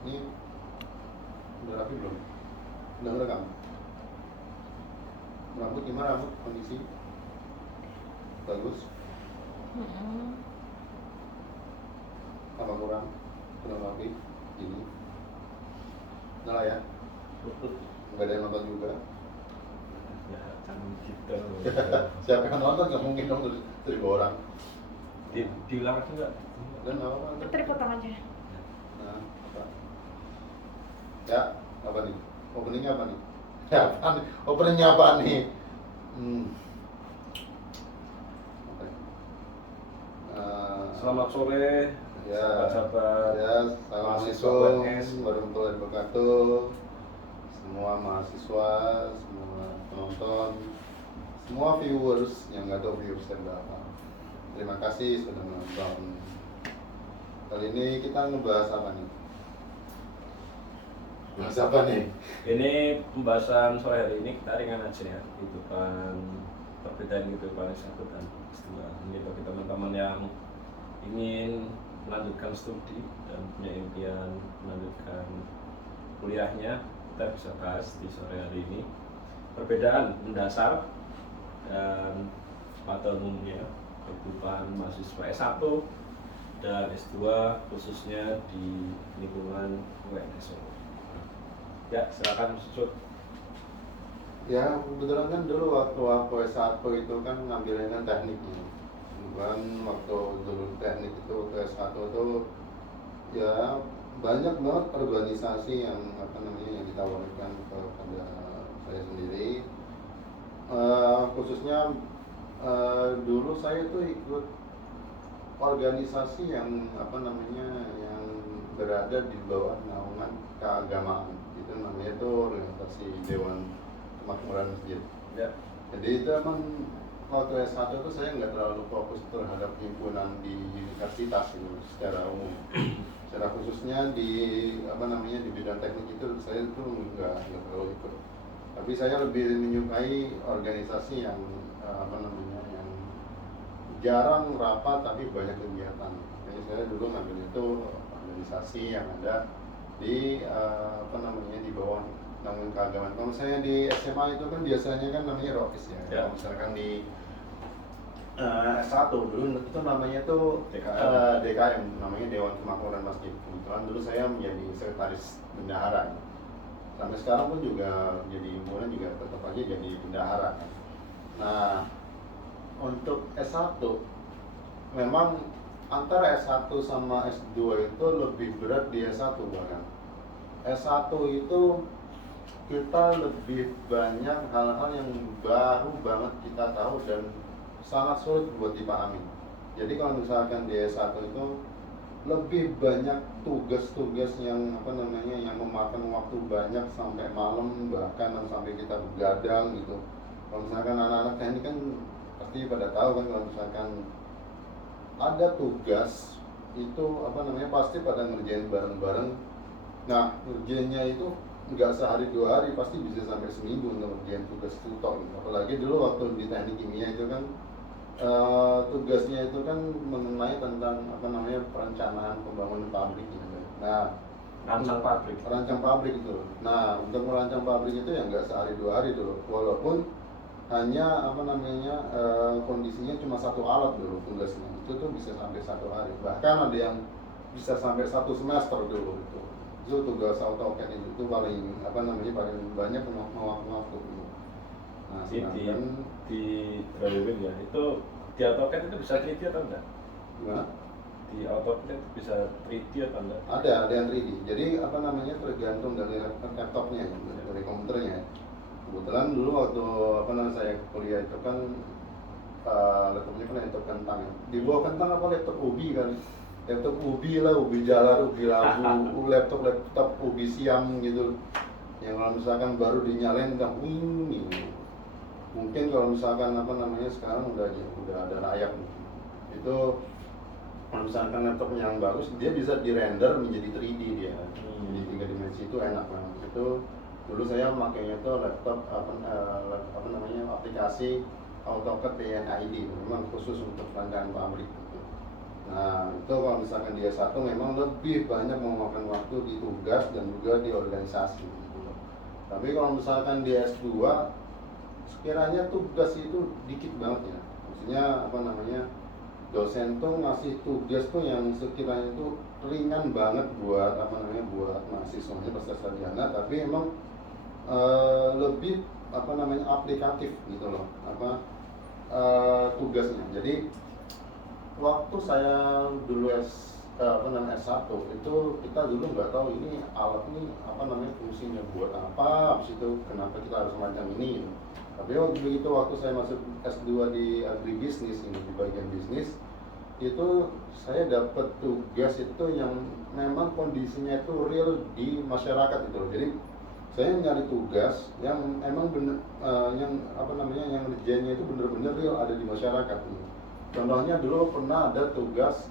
Ini udah rapi belum? Udah ngerekam? Rambut gimana rambut? Kondisi? Bagus? Apa kurang? Kurang rapi? Ini? Udah lah ya? Nggak ada yang nonton juga? Ya, jangan gitu. Siapa yang nonton? Nggak mungkin dong 1.000 orang. Diulang juga. Dan apa? Tadi potong aja. Nah, apa? Ya, apa nih? Openingnya apa nih? Ya, apa nih? Openingnya apa nih? Oke. Selamat sore, Ya, sahabat-sahabat. ya, mahasiswa assalamualaikum UNS. warahmatullahi wabarakatuh. Semua mahasiswa, semua penonton, semua viewers yang nggak tahu viewers yang berapa. Terima kasih sudah menonton. Kali ini kita ngebahas apa nih? Bahas apa nih? Ini pembahasan sore hari ini kita ringan aja ya, kehidupan perbedaan kehidupan S1 dan S2. Ini bagi teman-teman yang ingin melanjutkan studi dan punya impian melanjutkan kuliahnya, kita bisa bahas di sore hari ini perbedaan mendasar dan pada umumnya kehidupan mahasiswa S1 dan S2 khususnya di lingkungan UNS. Ya, silakan Susut. Ya, kebetulan kan dulu waktu aku S1 itu kan ngambilnya kan teknik nih. Kan waktu dulu teknik itu waktu S1 itu ya banyak banget organisasi yang yang ditawarkan kepada saya sendiri. Khususnya dulu saya tuh ikut organisasi yang yang berada di bawah naungan keagamaan. Itu namanya tuh organisasi Dewan Kemakmuran Masjid. Ya. Jadi itu emang waktu S1 itu saya nggak terlalu fokus terhadap himpunan di universitas gitu, secara umum. Secara khususnya di di bidang teknik itu saya tuh nggak terlalu ikut. Tapi saya lebih menyukai organisasi yang yang jarang rapat tapi banyak kegiatan. Jadi saya dulu ngambil itu organisasi yang ada di di bawah naungan keagamaan. Kalau saya di SMA itu kan biasanya kan namanya ROKIS ya. Kalau misalkan di S1 dulu itu namanya tuh DKM, namanya Dewan Kemakmuran Masjid. Kebetulan dulu saya menjadi sekretaris bendahara. Sampai sekarang pun juga jadi himpunan juga tetap aja jadi bendahara. Nah, untuk S1 memang antara S1 sama S2 itu lebih berat di S1 bahkan. S1 itu kita lebih banyak hal-hal yang baru banget kita tahu dan sangat sulit buat dipahami. Jadi kalau misalkan di S1 itu lebih banyak tugas-tugas yang yang memakan waktu banyak sampai malam, bahkan sampai kita begadang gitu. Kalau misalkan anak-anak teknik kan pasti pada tahu kan, kalau misalkan ada tugas itu pasti pada ngerjain bareng-bareng. Nah, ngerjainnya itu nggak sehari 2 hari, pasti bisa sampai seminggu untuk ngerjain tugas itu toh. Apalagi dulu waktu di teknik kimia itu kan tugasnya itu kan mengenai tentang perencanaan pembangunan pabrik gitu. Nah, rancang pabrik itu. Nah, untuk merancang pabrik itu ya nggak sehari 2 hari dulu, walaupun hanya kondisinya cuma satu alat dulu tugasnya, itu tuh bisa sampai 1 hari, bahkan ada yang bisa sampai 1 semester dulu itu tugas AutoCAD itu paling paling banyak memakan waktu dulu. Nah, sedangkan di Drawing ya, itu di AutoCAD itu bisa 3D atau enggak? gimana? Di AutoCAD itu bisa 3D atau enggak? Ada yang 3D. Jadi tergantung dari laptopnya, dari komputernya. Kebetulan dulu waktu saya kuliah itu kan laptopnya kan laptop kentang. Di bawah kentang apa laptop Ubi kali. Laptop Ubi lah, Ubi Jalar, Ubi Labu, laptop Ubi Siam gitu. Yang kalau misalkan baru dinyalain udah gitu. Mungkin kalau misalkan sekarang udah ada layak itu. Kalau misalkan laptop yang bagus, dia bisa dirender menjadi 3D dia. Jadi 3 dimensi itu enak banget. Itu dulu saya makainya tuh laptop aplikasi AutoCAD TNID, memang khusus untuk rancangan pabrik gitu. Nah, itu kalau misalkan dia S1 memang lebih banyak memakan waktu di tugas tugas dan juga di organisasi gitu. Tapi kalau misalkan di S2 sekiranya tugas itu dikit banget ya, maksudnya apa namanya, dosen tuh ngasih tugas tuh yang sekiranya itu ringan banget buat apa namanya, buat mahasiswanya peserta sarjana, tapi emang lebih apa namanya, aplikatif gitu loh, apa tugasnya. Jadi waktu saya dulu S1 itu kita dulu nggak tahu ini alat ini apa namanya, fungsinya buat apa, habis itu kenapa kita harus macam ini gitu. Tapi waktu saya masuk S2 di agribisnis ini, di bagian bisnis, itu saya dapat tugas itu yang memang kondisinya itu real di masyarakat itu. Jadi saya nyari tugas yang emang bener, yang apa namanya, yang kerjanya itu bener-bener real ada di masyarakat. Contohnya dulu pernah ada tugas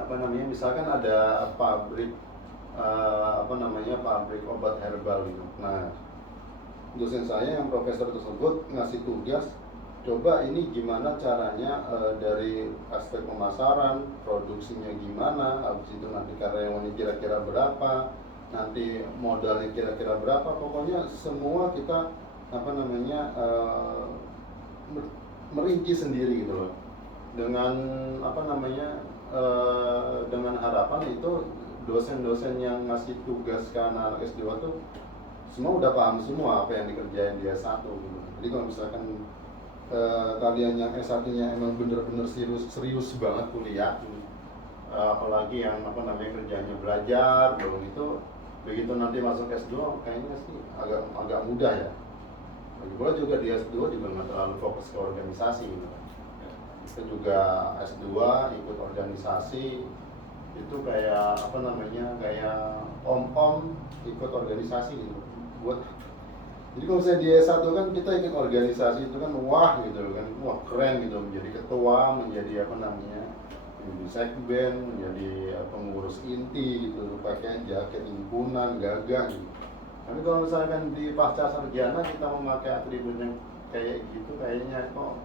apa namanya, misalkan ada pabrik apa namanya, pabrik obat herbal gitu. Nah, dosen saya yang profesor tersebut ngasih tugas, coba ini gimana caranya dari aspek pemasaran, produksinya gimana, habis itu nanti karyawannya kira-kira berapa, nanti modalnya kira-kira berapa, pokoknya semua kita apa namanya, merinci sendiri gitu loh, dengan apa namanya, dengan harapan itu dosen-dosen yang ngasih tugas ke anak S2 tuh semua udah paham semua apa yang dikerjain di S1 gitu. Jadi kalau misalkan kalian yang S1-nya emang bener-bener serius banget kuliah, apalagi yang apa namanya, kerjanya belajar belum, itu begitu nanti masuk S2 kayaknya sih agak mudah ya. Lagi pula juga di S2 juga nggak terlalu fokus ke organisasi gitu. Kita juga S2 ikut organisasi itu kayak apa namanya, kayak om-om ikut organisasi gitu. Buat jadi kalau misalnya di S1 kan kita ikut organisasi itu kan wah gitu kan, wah keren gitu, menjadi ketua, menjadi apa namanya, menjadi sekben, menjadi pengurus inti gitu, pakai jaket himpunan, gagah gitu. Tapi kalau misalkan di pasca sarjana kita memakai atribut yang kayak gitu, kayaknya kok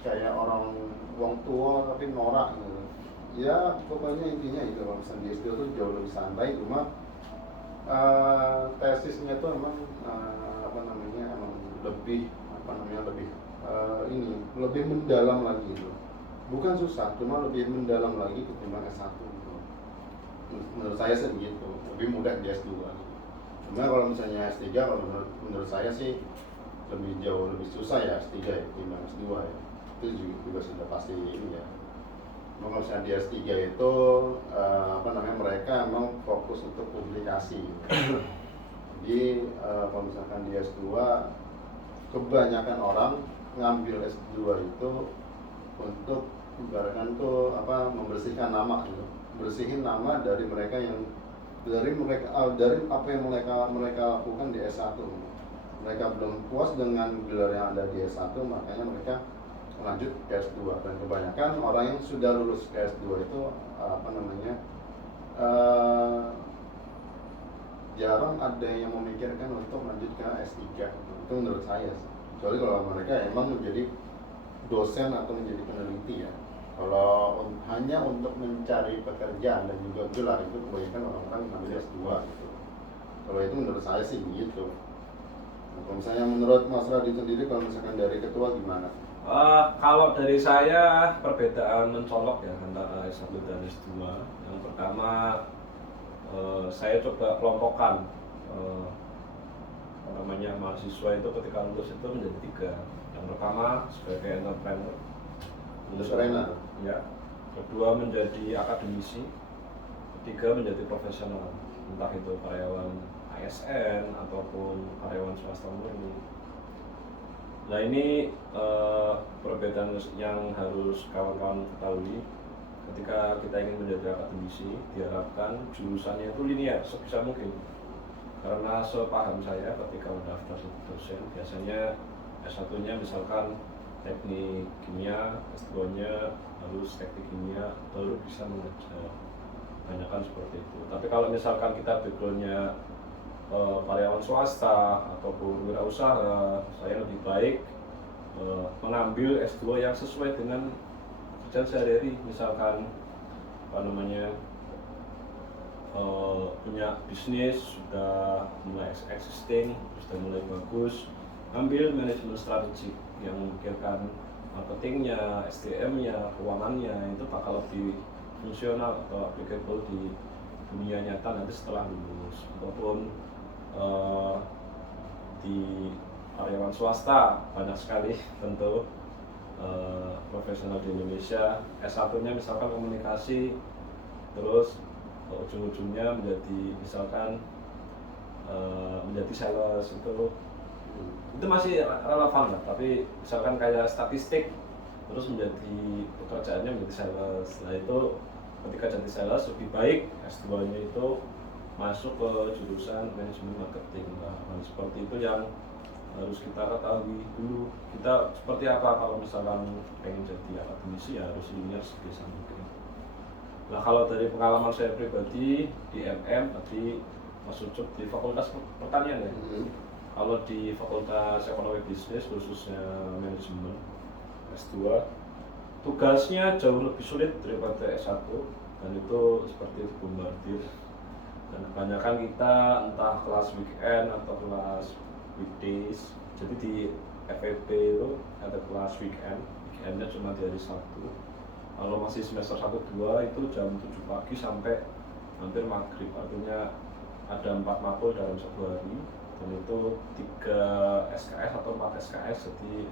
kayak orang wong tua tapi norak gitu. Ya pokoknya intinya itu, kalau misalnya di S2 tuh jauh lebih santai, cuma tesisnya tuh emang apa namanya, emang lebih apa namanya, lebih ini lebih mendalam lagi gitu. Bukan susah, cuma lebih mendalam lagi ketimbang S1 gitu. Menurut saya sih begitu, lebih mudah di S2 gitu. Cuma kalau misalnya S3, kalau menurut saya sih lebih jauh lebih susah ya S3 ya ketimbang S2 ya. Itu juga sudah pasti ini ya. Kalau misalnya di S3 itu apa namanya, mereka emang fokus untuk publikasi gitu. Jadi kalau misalkan di S2 kebanyakan orang ngambil S2 itu untuk ibaratkan tuh apa, membersihkan nama gitu. Bersihin nama dari mereka yang dari apa yang mereka lakukan di S1. Mereka belum puas dengan gelar yang ada di S1, makanya mereka lanjut ke S2. Dan kebanyakan orang yang sudah lulus ke S2 itu apa namanya, jarang ada yang memikirkan untuk lanjut ke S3 itu menurut saya sih. Kecuali kalau mereka emang menjadi dosen atau menjadi peneliti ya. Kalau hanya untuk mencari pekerjaan dan juga gelar, itu kebanyakan orang-orang ngambil S2 gitu. Kalau itu menurut saya sih gitu. Nah, kalau misalnya menurut Mas Radit sendiri, kalau misalkan dari ketua gimana? Kalau dari saya perbedaan mencolok ya antara S1 dan S2. Yang pertama, saya coba kelompokkan namanya mahasiswa itu ketika lulus itu menjadi 3. Yang pertama sebagai entrepreneur, ya. Kedua menjadi akademisi, ketiga menjadi profesional, entah itu karyawan ASN ataupun karyawan swasta murni. Nah ini perbedaan yang harus kawan-kawan ketahui. Ketika kita ingin menjadi akademisi, diharapkan jurusannya itu linear sebisa mungkin. Karena sepaham saya ketika mendaftar dosen, biasanya S1-nya misalkan teknik kimia, S2-nya harus teknik kimia, baru bisa mengejar. Kebanyakan seperti itu. Tapi kalau misalkan kita background-nya karyawan swasta ataupun wirausaha, saya lebih baik mengambil S2 yang sesuai dengan kerjaan sehari-hari, misalkan apa namanya, punya bisnis sudah mulai existing, sudah mulai bagus, ambil manajemen strategi yang memikirkan marketingnya, SDM-nya, keuangannya itu bakal lebih fungsional atau applicable di dunia nyata nanti setelah lulus. Ataupun di karyawan swasta banyak sekali tentu profesional di Indonesia S1-nya misalkan komunikasi, terus ujung-ujungnya menjadi misalkan menjadi sales, itu masih relevan lah. Tapi misalkan kayak statistik terus menjadi pekerjaannya menjadi sales, nah itu ketika jadi sales lebih baik S2-nya itu masuk ke jurusan manajemen marketing. Nah, seperti itu yang harus kita ketahui dulu, kita seperti apa kalau misalkan pengen jadi akademisi ya harus linear sebisa mungkin. Nah kalau dari pengalaman saya pribadi di MM tadi Mas Ucup di Fakultas Pertanian ya, kalau di Fakultas Ekonomi Bisnis khususnya manajemen S2 tugasnya jauh lebih sulit daripada S1 dan itu seperti bombardir, dan kebanyakan kita entah kelas weekend atau kelas weekdays. Jadi di FEB itu ada kelas weekendnya cuma di hari Sabtu. Kalau masih semester 1-2 itu jam 7 pagi sampai hampir maghrib, artinya ada 4 makul dalam satu hari, dan itu 3 SKS atau 4 SKS, jadi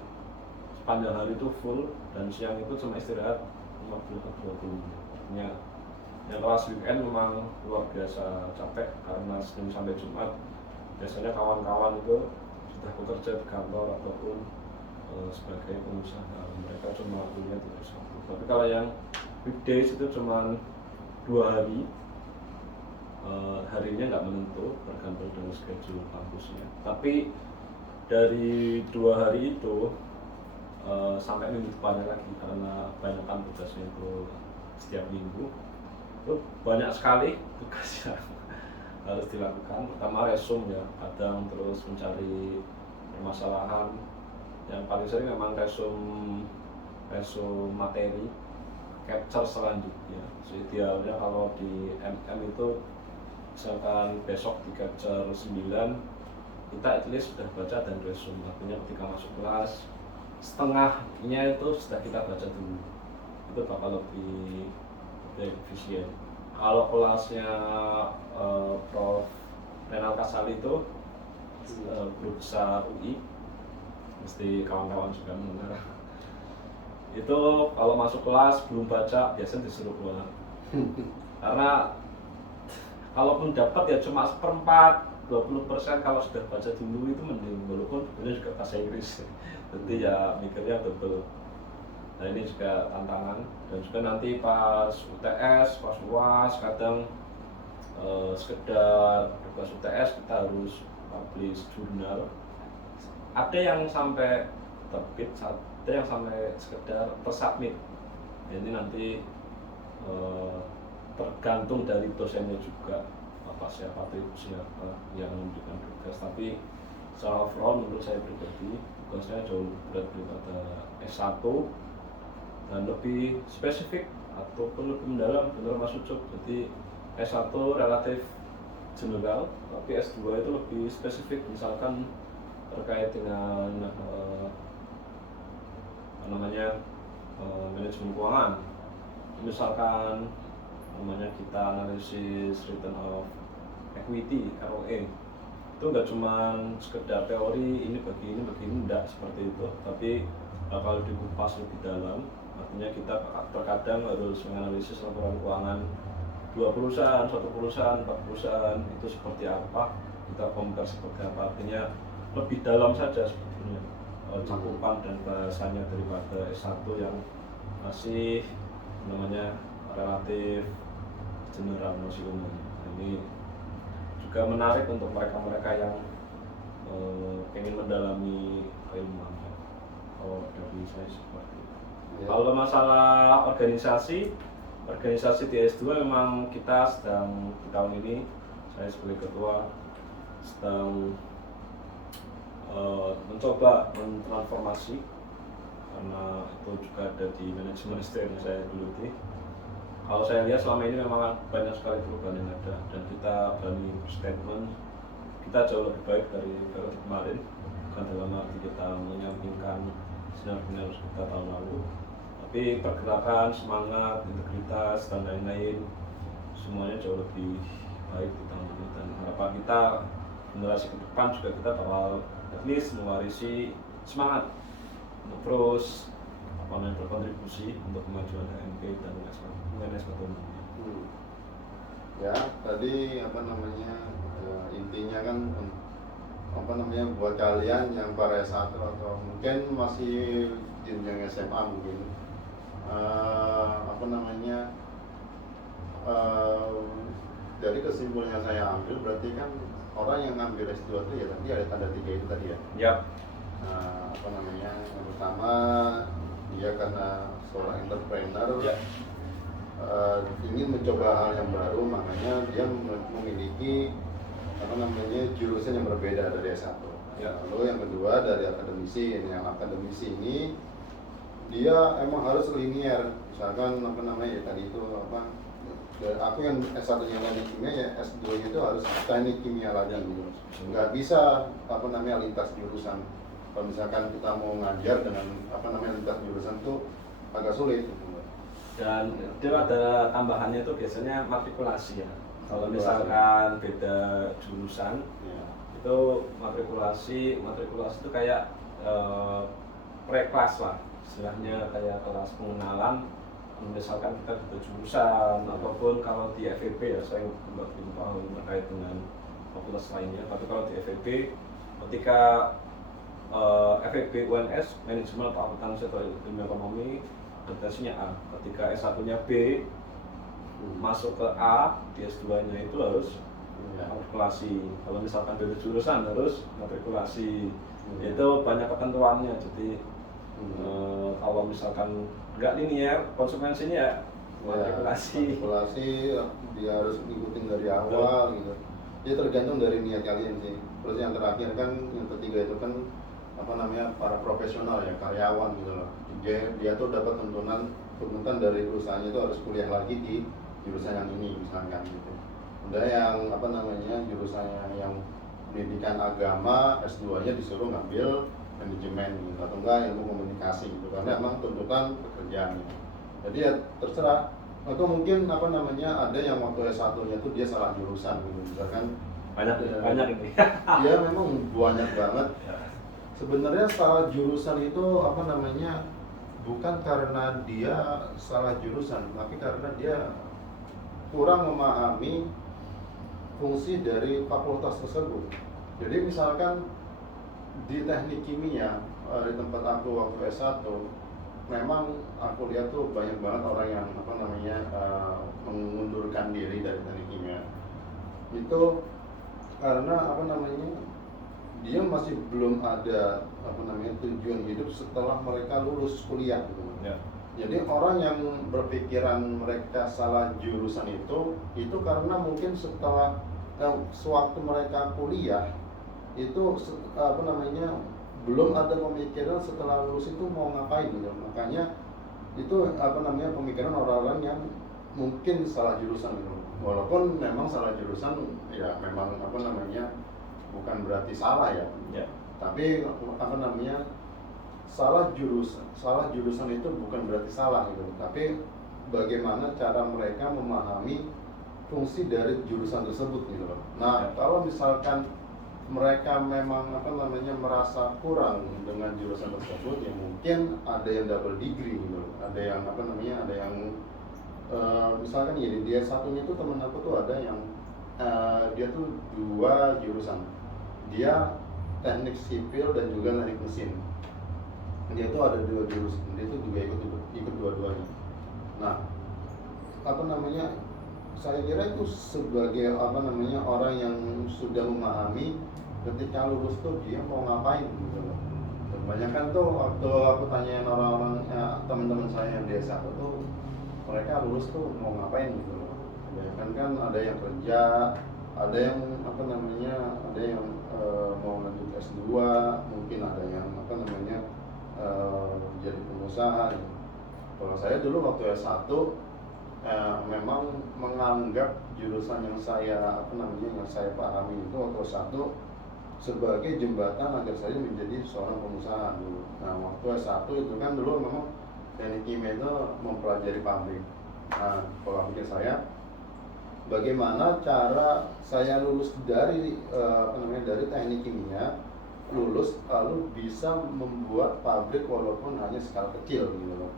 sepanjang hari itu full, dan siang itu cuma istirahat 50-20 menit. Artinya yang kelas weekend memang luar biasa capek karena Senin sampai Jumat biasanya kawan-kawan itu sudah bekerja di kantor ataupun sebagai pengusaha, mereka cuma kuliah 3 Sabtu. Tapi kalau yang weekdays itu cuma 2 hari, harinya nggak menentu, bergantung dengan schedule kampusnya. Tapi dari 2 hari itu sampai minggu depannya lagi, karena banyakkan tugasnya itu setiap minggu, itu banyak sekali tugas yang harus dilakukan. Pertama resume ya, kadang terus mencari permasalahan. Yang paling sering memang resume materi, capture selanjutnya. Idealnya kalau di MM itu misalkan besok di capture 9, kita at least sudah baca dan resume. Artinya ketika masuk kelas setengahnya itu sudah kita baca dulu, itu bakal lebih efisien. Kalau kelasnya Prof. Renal Kasali itu guru besar UI, mesti kawan-kawan juga mendengar. Itu kalau masuk kelas belum baca biasanya disuruh keluar. Karena kalaupun dapat ya cuma 1/4, 20%. Kalau sudah baca dulu itu mending, walaupun sebenarnya juga bahasa Inggris. Jadi ya mikirnya betul. Nah ini juga tantangan, dan juga nanti pas UTS, pas UAS kadang sekedar tugas UTS kita harus publish jurnal. Ada yang sampai terbit, ada yang sampai sekedar tersubmit. Jadi nanti tergantung dari dosennya juga, siapa yang memberikan tugas. Tapi secara overall menurut saya pribadi tugasnya jauh berat daripada S1 dan lebih spesifik ataupun lebih mendalam, benar Mas Ucup. Jadi S1 relatif general, tapi S2 itu lebih spesifik, misalkan terkait dengan manajemen keuangan. Misalkan kita analisis return of equity (ROE), itu nggak cuma sekedar teori ini begini enggak seperti itu, tapi kalau dikupas lebih dalam, artinya kita terkadang harus menganalisis laporan keuangan 2 perusahaan, 1 perusahaan, 4 perusahaan itu seperti apa, kita compare seperti apa. Artinya lebih dalam saja sebetulnya cakupan dan bahasanya daripada S1 yang masih relatif general, masih umum. Ini juga menarik untuk mereka-mereka yang ingin mendalami keilmuan. Kalau dari saya seperti itu. Kalau masalah organisasi di S2 memang kita sedang di tahun ini, saya sebagai ketua sedang mencoba mentransformasi, karena itu juga ada di manajemen SDM saya geluti. kalau saya lihat selama ini memang banyak sekali perubahan yang ada dan kita berani berstatement kita jauh lebih baik dari periode kemarin, bukan dalam arti kita menyampingkan sinar-sinar kita tahun lalu, tapi pergerakan, semangat, integritas dan lain-lain semuanya jauh lebih baik di tahun ini, dan harapan kita generasi ke depan juga kita bakal at least mewarisi semangat untuk terus berkontribusi untuk kemajuan HMP dan UNS Batu. Ya tadi intinya kan buat kalian yang para S1 atau mungkin masih jenjang SMA mungkin dari kesimpulan yang saya ambil berarti kan orang yang ngambil S2 itu ya nanti ada tanda 3 itu tadi ya. Yap. Yang pertama dia karena seorang entrepreneur, ya. Ingin mencoba hal yang baru, makanya dia memiliki jurusan yang berbeda dari S1. Ya. Lalu yang kedua dari akademisi, yang akademisi ini dia emang harus linier, misalkan tadi itu aku yang S1-nya teknik kimia ya S2-nya itu harus teknik kimia lagi gitu. Nggak bisa lintas jurusan. Kalau misalkan kita mau ngajar dengan lintas jurusan tuh agak sulit gitu. Dan itu ada tambahannya itu biasanya matrikulasi ya. Kalau misalkan beda jurusan ya, itu matrikulasi itu kayak pre-kelas lah, istilahnya kayak kelas pengenalan. Misalkan kita beda jurusan ataupun kalau di FEB ya saya belum paham terkait dengan fakultas lainnya, tapi kalau di FEB ketika FEB UNS manajemen akuntansi atau ilmu ekonomi orientasinya A, ketika S1-nya B masuk ke A, di S2-nya itu harus matrikulasi. Kalau misalkan beda jurusan harus matrikulasi. Itu banyak ketentuannya. Jadi kalau misalkan nggak linear, konsekuensinya ya matrikulasi. Matrikulasi dia harus ngikutin dari awal gitu. Dia tergantung dari niat kalian sih. Terus yang terakhir kan, yang ketiga itu kan para profesional ya, karyawan gitu loh. Dia tuh dapat tuntutan dari perusahaannya itu harus kuliah lagi di jurusan yang ini misalkan gitu. Udah yang jurusannya yang pendidikan agama S2-nya disuruh ngambil manajemen gitu, atau enggak ilmu komunikasi gitu, karena emang tuntutan pekerjaannya. Jadi ya terserah. Atau mungkin ada yang waktu S1-nya tuh dia salah jurusan gitu, misalkan banyak ini. Iya memang banyak banget. Sebenarnya salah jurusan itu bukan karena dia salah jurusan, tapi karena dia kurang memahami fungsi dari fakultas tersebut. Jadi misalkan di teknik kimia di tempat aku waktu S1, memang aku lihat tuh banyak banget orang yang mengundurkan diri dari teknik kimia. Itu karena dia masih belum ada tujuan hidup setelah mereka lulus kuliah gitu. Ya. Jadi orang yang berpikiran mereka salah jurusan itu karena mungkin setelah sewaktu mereka kuliah itu belum ada pemikiran setelah lulus itu mau ngapain gitu. Makanya itu pemikiran orang-orang yang mungkin salah jurusan gitu. Walaupun memang salah jurusan ya memang bukan berarti salah ya. Tapi salah jurusan itu bukan berarti salah gitu. Tapi bagaimana cara mereka memahami fungsi dari jurusan tersebut gitu loh. Nah, kalau misalkan mereka memang merasa kurang dengan jurusan tersebut, ya mungkin ada yang double degree gitu loh. Ada yang ada yang misalkan gini, dia satunya itu temen aku tuh ada yang dia tuh 2 jurusan. Dia teknik sipil dan juga teknik mesin. Dia tuh ada 2 jurusan, dia tuh juga ikut dua-duanya. Nah, saya kira itu sebagai orang yang sudah memahami ketika lulus tuh dia mau ngapain gitu loh. Kebanyakan tuh waktu aku tanyain orang-orang teman-teman saya yang di S1 tuh, mereka lulus tuh mau ngapain gitu loh. Kebanyakan kan ada yang kerja, ada yang ada yang mau lanjut S2, mungkin ada yang jadi pengusaha gitu. Kalau saya dulu waktu S1 memang menganggap jurusan yang saya pahami itu atau satu sebagai jembatan agar saya menjadi seorang pengusaha dulu. Nah, waktu S1 itu kan dulu memang teknik kimia itu mempelajari pabrik. Nah, pola pikir saya, bagaimana cara saya lulus dari dari teknik kimia, lulus lalu bisa membuat pabrik walaupun hanya skala kecil gitu loh.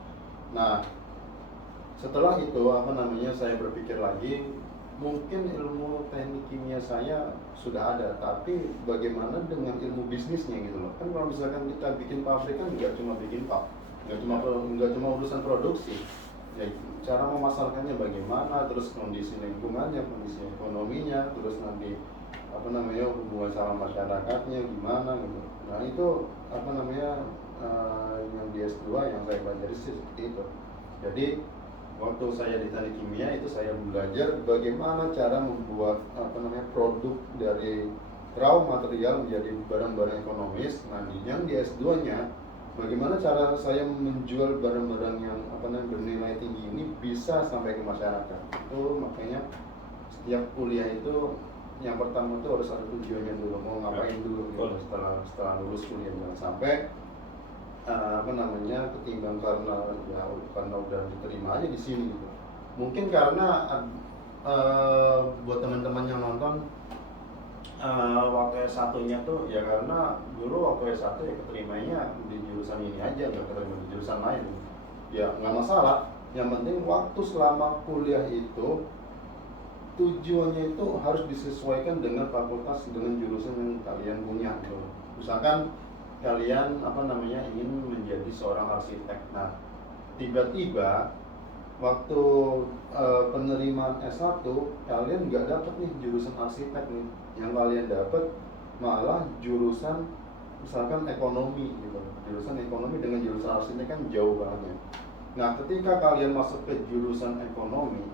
Nah, setelah itu saya berpikir lagi, mungkin ilmu teknik kimia saya sudah ada, tapi bagaimana dengan ilmu bisnisnya gitu loh. Kan kalau misalkan kita bikin pabrik kan nggak cuma bikin nggak cuma urusan produksi, ya cara memasarkannya bagaimana, terus kondisi lingkungannya, kondisi ekonominya, terus nanti hubungan sama masyarakatnya gimana gitu. Nah itu yang di S2 yang saya pelajari sih seperti itu. Jadi waktu saya di teknik kimia itu saya belajar bagaimana cara membuat produk dari raw material menjadi barang-barang ekonomis. Nah, yang di S2-nya bagaimana cara saya menjual barang-barang yang bernilai tinggi ini bisa sampai ke masyarakat. Itu makanya setiap kuliah itu yang pertama itu harus ada tujuannya dulu, mau ngapain dulu gitu, setelah lulus kuliah, jangan sampai ketimbang karena udah diterima aja di sini gitu. Mungkin karena buat teman-teman yang nonton waktu S1-nya tuh ya karena dulu waktu S1 ya keterimanya di jurusan ini aja, nggak keterima di jurusan lain. Ya nggak masalah, yang penting waktu selama kuliah itu tujuannya itu harus disesuaikan dengan fakultas, dengan jurusan yang kalian punya gitu. Misalkan kalian ingin menjadi seorang arsitek. Nah, tiba-tiba waktu penerimaan S1 kalian nggak dapet nih jurusan arsitek nih, yang kalian dapet malah jurusan misalkan ekonomi gitu. Jurusan ekonomi dengan jurusan arsitek kan jauh banget ya. Nah, ketika kalian masuk ke jurusan ekonomi,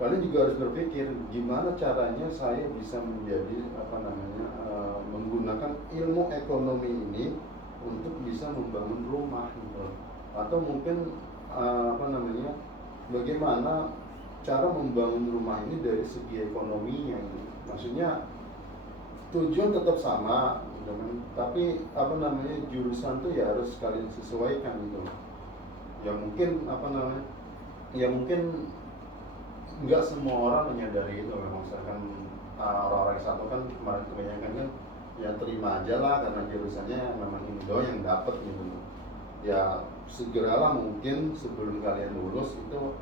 kalian juga harus berpikir gimana caranya saya bisa menjadi menggunakan ilmu ekonomi ini untuk bisa membangun rumah gitu. Atau mungkin bagaimana cara membangun rumah ini dari segi ekonominya gitu. Maksudnya tujuan tetap sama gitu kan, tapi jurusan tuh ya harus kalian sesuaikan gitu. Ya mungkin nggak semua orang menyadari itu. Memang misalkan orang-orang S1 kan kemarin kebanyakan kan ya terima aja lah karena jurusannya memang Indo yang dapat gitu. Ya segeralah mungkin sebelum kalian lulus itu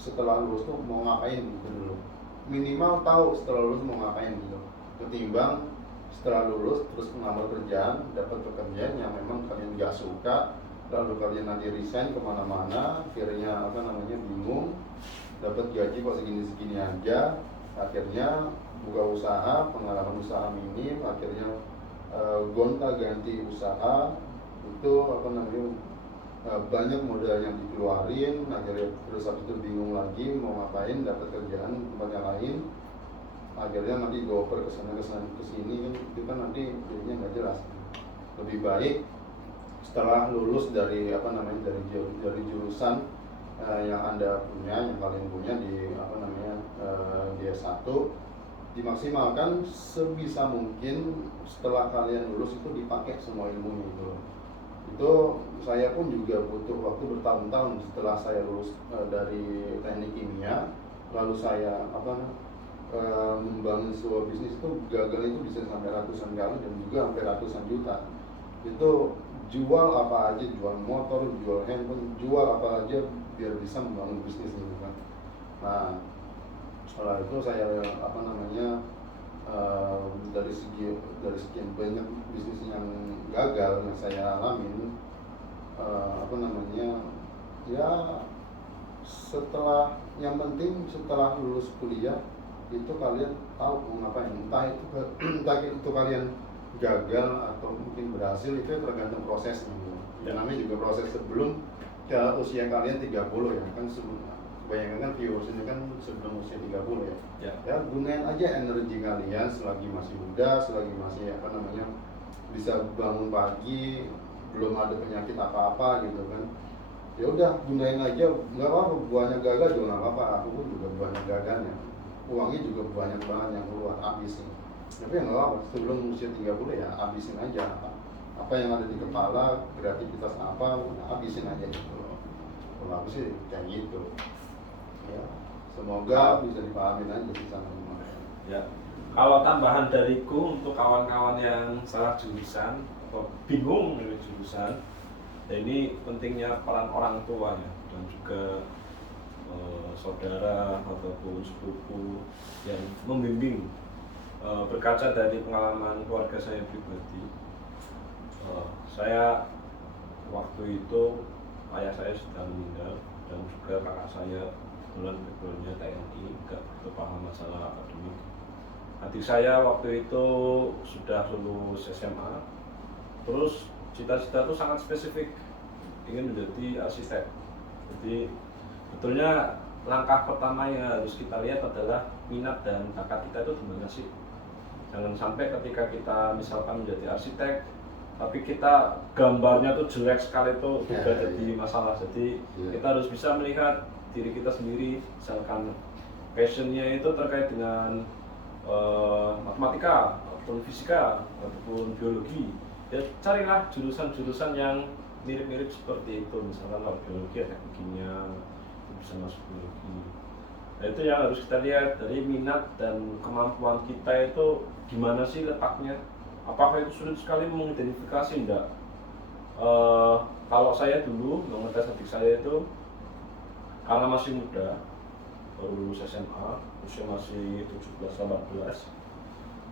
setelah lulus tuh mau ngapain gitu dulu. Minimal tahu setelah lulus mau ngapain gitu. Ketimbang setelah lulus terus mengambil kerjaan, dapat pekerjaan yang memang kalian nggak suka, lalu kalian nanti resign kemana-mana, akhirnya bingung, dapat gaji kok segini-segini aja, akhirnya buka usaha, pengalaman usaha minim, akhirnya gonta-ganti usaha, itu banyak modal yang dikeluarin, akhirnya terus habis itu bingung lagi mau ngapain, dapat kerjaan tempat yang lain, akhirnya nanti dioper kesana kesini kan, itu kan nanti jadinya nggak jelas. Lebih baik setelah lulus dari dari jurusan yang Anda punya, yang kalian punya di di S1, dimaksimalkan sebisa mungkin. Setelah kalian lulus itu dipakai semua ilmunya itu saya pun juga butuh waktu bertahun-tahun setelah saya lulus dari teknik kimia, lalu saya membangun sebuah bisnis. Itu gagal itu bisa sampai ratusan kali dan juga sampai ratusan juta. Itu jual apa aja, jual motor, jual handphone, jual apa aja biar bisa membangun bisnis gitu kan. Nah, setelah itu saya dari sekian banyak bisnis yang gagal yang saya alamin, ya setelah, yang penting setelah lulus kuliah itu kalian tahu mau ngapain. Entah itu kalian gagal atau mungkin berhasil, itu tergantung prosesnya gitu. Dan namanya juga proses sebelum ke usia kalian 30 ya kan, bayangkan kan viewers ini kan sebelum usia 30 ya. Ya gunain aja energi kalian selagi masih muda, selagi masih bisa bangun pagi, belum ada penyakit apa-apa gitu kan. ya udah gunain aja, nggak apa-apa buahnya gagal juga nggak apa-apa, aku pun juga buahnya gagalnya, uangnya juga banyak banget yang keluar habisin, tapi ya nggak apa-apa, sebelum usia 30 ya habisin aja apa yang ada di kepala, kreativitas apa habisin aja gitu loh. Kalau aku sih kayak gitu ya, semoga bisa dipahamin aja di sana kemarin. Ya, kalau tambahan dariku untuk kawan-kawan yang salah jurusan atau bingung dari jurusan, ya ini pentingnya peran orang tua ya, dan juga saudara ataupun sepupu yang membimbing. Berkaca dari pengalaman keluarga saya pribadi, saya waktu itu ayah saya sudah meninggal dan juga kakak saya kebetulan backgroundnya TNI, nggak begitu paham masalah akademik. Adik saya waktu itu sudah lulus SMA, terus cita-cita itu sangat spesifik, ingin menjadi arsitek. Jadi betulnya langkah pertama yang harus kita lihat adalah minat dan bakat kita itu gimana sih. Jangan sampai ketika kita misalkan menjadi arsitek, tapi kita gambarnya tuh jelek sekali tuh juga jadi masalah. Jadi kita harus bisa melihat diri kita sendiri, misalkan passionnya itu terkait dengan matematika, ataupun fisika, ataupun biologi. Ya carilah jurusan-jurusan yang mirip-mirip seperti itu. Misalkan kalau biologi ya teknik kimia, itu bisa masuk biologi. Nah itu yang harus kita lihat dari minat dan kemampuan kita itu gimana sih letaknya. Apakah itu sulit sekali mengidentifikasi? Enggak. Kalau saya dulu mengetes adik saya itu karena masih muda, baru lulus SMA, usia masih 17-18,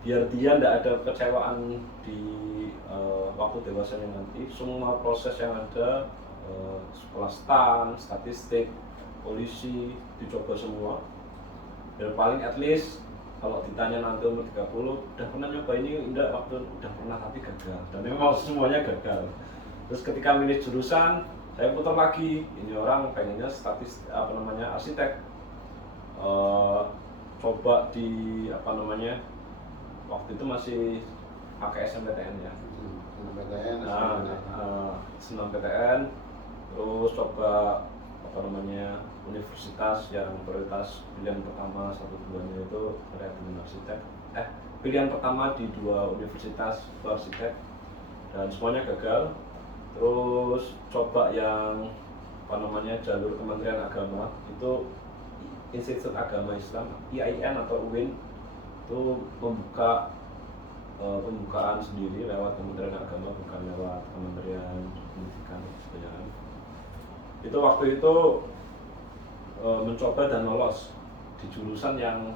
biar dia tidak ada kekecewaan di waktu dewasanya nanti. Semua proses yang ada, sekolah STAN, statistik, polisi, dicoba semua. Dan paling at least kalau ditanya nanti umur 30, udah pernah nyoba ini? Enggak, waktu udah pernah tapi gagal. Dan memang semuanya gagal. Terus ketika milih jurusan, saya putar lagi, ini orang pengennya arsitek. Coba di waktu itu masih pakai SNMPTN ya. SNMPTN, terus coba universitas yang prioritas pilihan pertama 1-2-nya itu terkait dengan arsitek. Pilihan pertama di 2 universitas itu arsitek dan semuanya gagal. Terus coba yang jalur Kementerian Agama, itu Institut Agama Islam, IAIN atau UIN, itu membuka pembukaan sendiri lewat Kementerian Agama, bukan lewat Kementerian Pendidikan gitu ya. Itu waktu itu mencoba dan lolos di jurusan yang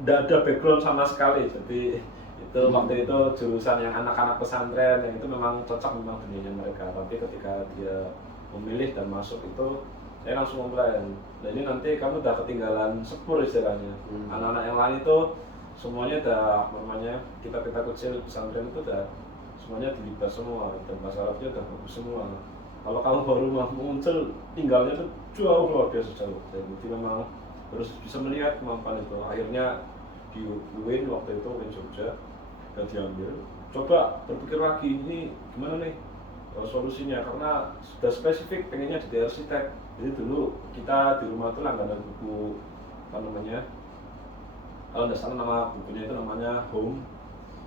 tidak ada background sama sekali. Jadi itu waktu itu jurusan yang anak-anak pesantren yang itu memang cocok memang dunianya mereka. Tapi ketika dia memilih dan masuk itu, saya langsung komplain. Nah ini nanti kamu udah ketinggalan sepur istilahnya. Anak-anak yang lain itu semuanya udah kita kecil pesantren itu udah semuanya dilibas semua dan bahasa Arabnya udah bagus semua. Kalau kamu baru muncul, tinggalnya tuh jauh luar biasa jauh. Jadi memang harus bisa melihat kemampuan itu. Akhirnya di UIN waktu itu, UIN Jogja, dan diambil. Coba berpikir lagi, ini gimana nih solusinya, karena sudah spesifik pengennya jadi arsitek. Jadi dulu kita di rumah tuh langganan buku kalau nggak salah nama bukunya itu namanya Home.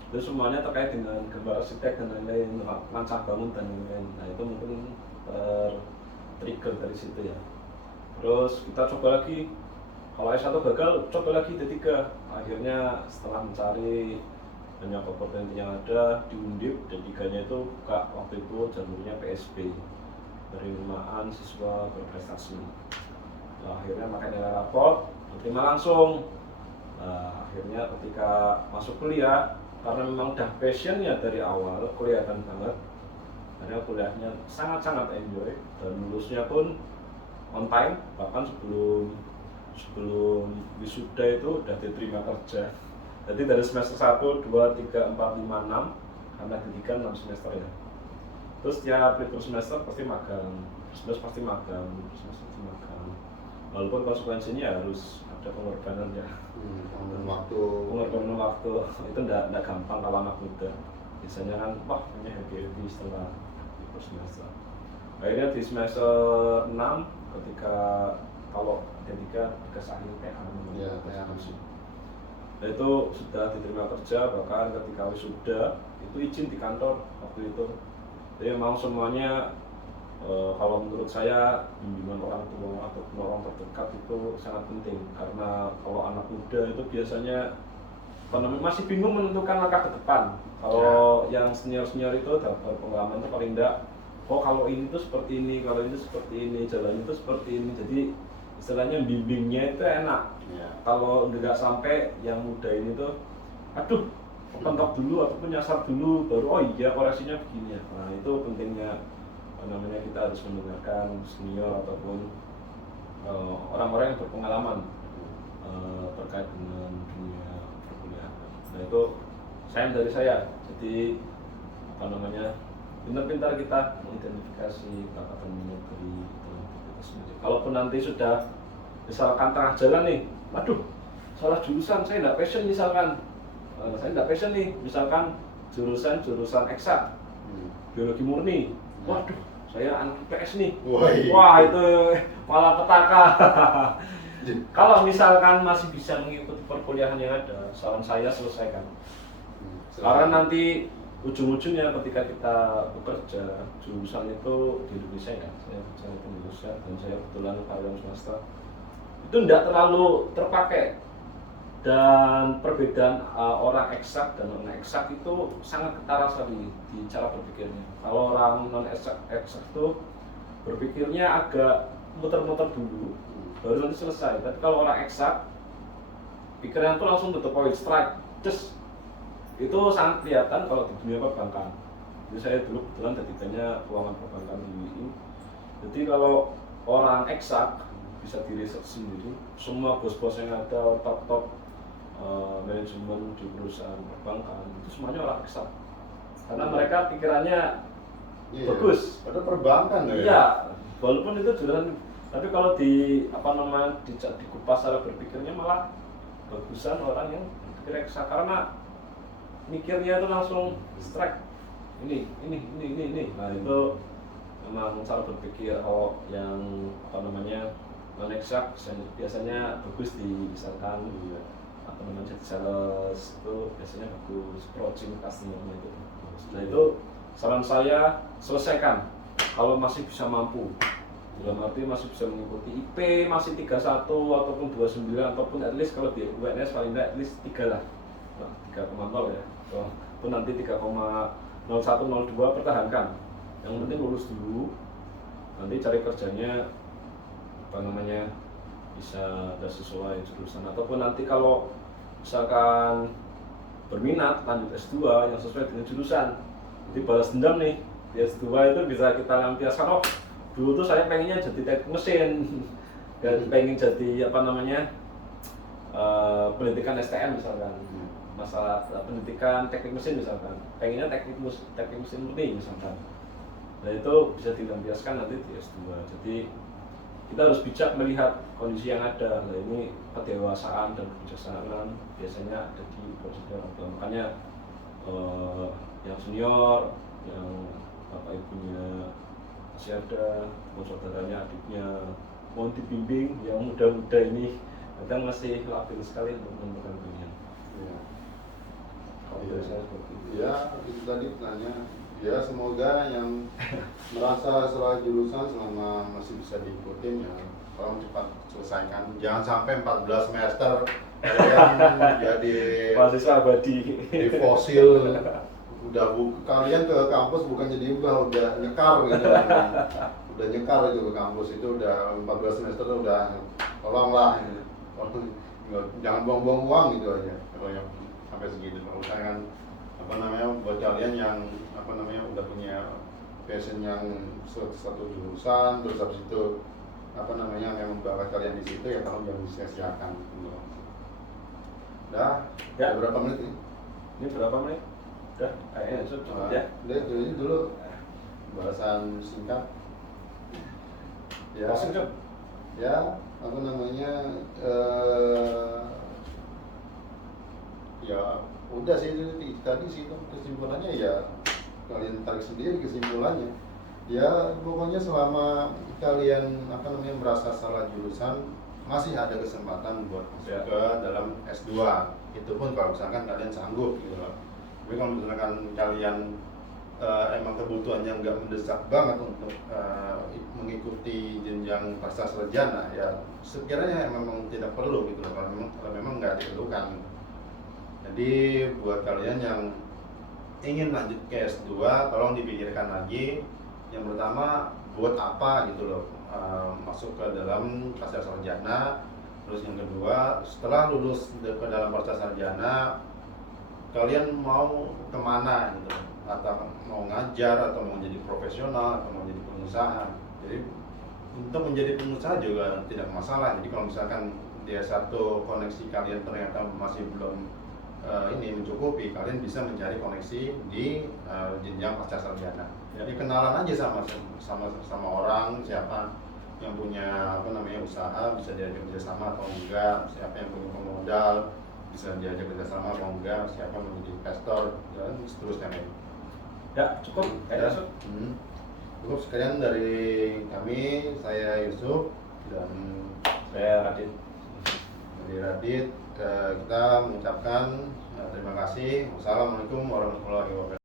Itu semuanya terkait dengan gambar arsitek dan lain-lain, rancang bangun dan lain-lain. Nah itu mungkin trigger dari situ ya. Terus kita coba lagi, kalau S1 gagal, coba lagi D3. Akhirnya setelah mencari banyak kompetensi yang ada di Undip, D3-nya itu buka waktu itu jalurnya PSB, penerimaan siswa berprestasi. Nah, akhirnya pakai nilai raport, diterima langsung. Nah, akhirnya ketika masuk kuliah, karena memang udah passionnya dari awal, kelihatan banget. Akhirnya kuliahnya sangat-sangat enjoy dan lulusnya pun on time, bahkan sebelum wisuda itu udah diterima kerja. Jadi dari semester 1, 2, 3, 4, 5, 6, karena ketiga 6 semester ya. Terus tiap libur semester pasti magang, pasti magang. Walaupun konsekuensinya harus ada pengorbanan ya. Pengorbanan waktu itu enggak gampang kalau anak muda. Biasanya kan punya happy setelah per semester. Akhirnya di semester 6 ketika kalau D3 tugas akhir TA Iya, TA. nah itu sudah diterima kerja, bahkan ketika wisuda itu izin di kantor waktu itu. Jadi memang semuanya kalau menurut saya bimbingan orang tua atau orang terdekat itu sangat penting, karena kalau anak muda itu biasanya masih bingung menentukan langkah ke depan. Kalau yang senior itu dapat pengalaman itu paling enggak, oh kalau ini tuh seperti ini, kalau ini seperti ini, jalan itu seperti ini. Jadi istilahnya bimbingnya itu enak. Kalau nggak sampai yang muda ini tuh, aduh, pentok dulu ataupun nyasar dulu, baru oh iya koreksinya begini ya. Nah itu pentingnya kita harus mendengarkan senior ataupun orang-orang yang berpengalaman terkait dengan dunia perkuliahan. Nah itu dari saya. Jadi pintar-pintar kita mengidentifikasi bakat dan minat dari kita sendiri. Kalaupun nanti sudah misalkan tengah jalan nih, aduh salah jurusan, saya nggak passion misalkan, saya nggak passion nih, misalkan jurusan eksak, biologi murni, waduh saya anak IPS nih, wah itu malah petaka. Kalau misalkan masih bisa mengikuti perkuliahan yang ada, saran saya selesaikan. Karena nanti ujung-ujungnya ketika kita bekerja, jurusan itu di Indonesia ya, saya kerja di Indonesia dan saya kebetulan karyawan swasta, itu tidak terlalu terpakai. Dan perbedaan orang eksak dan non eksak itu sangat ketara sekali di cara berpikirnya. Kalau orang non eksak itu berpikirnya agak muter-muter dulu, baru nanti selesai. Tapi kalau orang eksak, pikirannya itu langsung to the point, strike, just. Itu sangat kelihatan kalau di dunia perbankan. Jadi saya dulu kebetulan tadinya keuangan perbankan di UI. Jadi kalau orang eksak bisa di riset sendiri, semua bos-bos yang ada, top-top manajemen di perusahaan perbankan itu semuanya orang eksak, karena mereka pikirannya bagus. Ada perbankan ya. Iya, walaupun itu jurusan, tapi kalau dikupas cara berpikirnya malah bagusan orang yang berpikir eksak, karena mikirnya itu langsung strike. Ini. Nah itu memang cara berpikir yang non eksak biasanya bagus di misalkan jadi sales itu biasanya bagus, approaching customer itu bagus. Nah itu saran saya, selesaikan kalau masih bisa mampu, dalam arti masih bisa mengikuti IP masih 31 ataupun 29 ataupun at least kalau di UNS paling tidak at least 3 lah, 3,0 ya, ataupun nanti 3,0102 pertahankan, yang penting lulus dulu, nanti cari kerjanya bisa ada sesuai jurusan, ataupun nanti kalau misalkan berminat lanjut S2 yang sesuai dengan jurusan, jadi balas dendam nih di S2 itu bisa kita lampiaskan, oh dulu tuh saya pengennya jadi teknik mesin dan pengen jadi pendidikan STM misalkan, masalah pendidikan teknik mesin misalkan, pengennya teknik mesin murni misalkan. Nah itu bisa dilampiaskan nanti di S2. Jadi kita harus bijak melihat kondisi yang ada. Nah ini kedewasaan dan kebijaksanaan biasanya ada di prosedur orang tua. Makanya yang senior, yang bapak ibunya masih ada, saudaranya, adiknya mohon dibimbing. Yang muda-muda ini kadang masih labil sekali untuk menentukan pilihan. Saya seperti itu. Ya, itu tadi nanya. Ya semoga yang merasa salah jurusan selama masih bisa diikutin ya tolong cepat selesaikan. Jangan sampai 14 semester kalian jadi mahasiswa abadi di fosil. Kalian ke kampus bukan jadi udah nyekar gitu. Udah nyekar itu ke kampus itu udah 14 semester udah tolonglah. Jangan buang-buang uang gitu aja kalau yang sampai segitu. Usahakan buat kalian yang udah punya passion yang satu jurusan, terus habis itu memang bakat kalian di situ, ya tolong jangan disia-siakan gitu. Ya. Berapa menit nih? Ini berapa menit? Udah, kayaknya cukup ya. Udah, ini dulu bahasan singkat. Ya. Ya, ya udah sih itu tadi sih kesimpulannya ya kalian tarik sendiri kesimpulannya. Ya pokoknya selama kalian merasa salah jurusan, masih ada kesempatan buat masuk Ya. ke dalam S2. Itu pun kalau misalkan kalian sanggup gitu loh. Tapi kalau misalkan kalian emang kebutuhannya nggak mendesak banget untuk mengikuti jenjang pasca sarjana, ya sekiranya memang tidak perlu gitu loh, kalau memang nggak diperlukan. Jadi buat kalian yang ingin lanjut ke S2, tolong dipikirkan lagi. Yang pertama, buat apa gitu loh masuk ke dalam pasca sarjana. Terus yang kedua, setelah lulus ke dalam pasca sarjana, kalian mau kemana gitu, atau mau ngajar, atau mau jadi profesional, atau mau jadi pengusaha. Jadi untuk menjadi pengusaha juga tidak masalah. Jadi kalau misalkan dia satu koneksi kalian ternyata masih belum ini mencukupi, kalian bisa mencari koneksi di jenjang pasca sarjana. Jadi kenalan aja sama orang, siapa yang punya usaha, bisa diajak kerjasama atau enggak, siapa yang punya pemodal, bisa diajak kerjasama atau enggak, siapa yang menjadi investor, dan seterusnya. Ya, cukup. Ya. Cukup sekian dari kami, saya Yusuf dan Saya Radit. dari Radit. Kita mengucapkan terima kasih. Wassalamualaikum warahmatullahi wabarakatuh.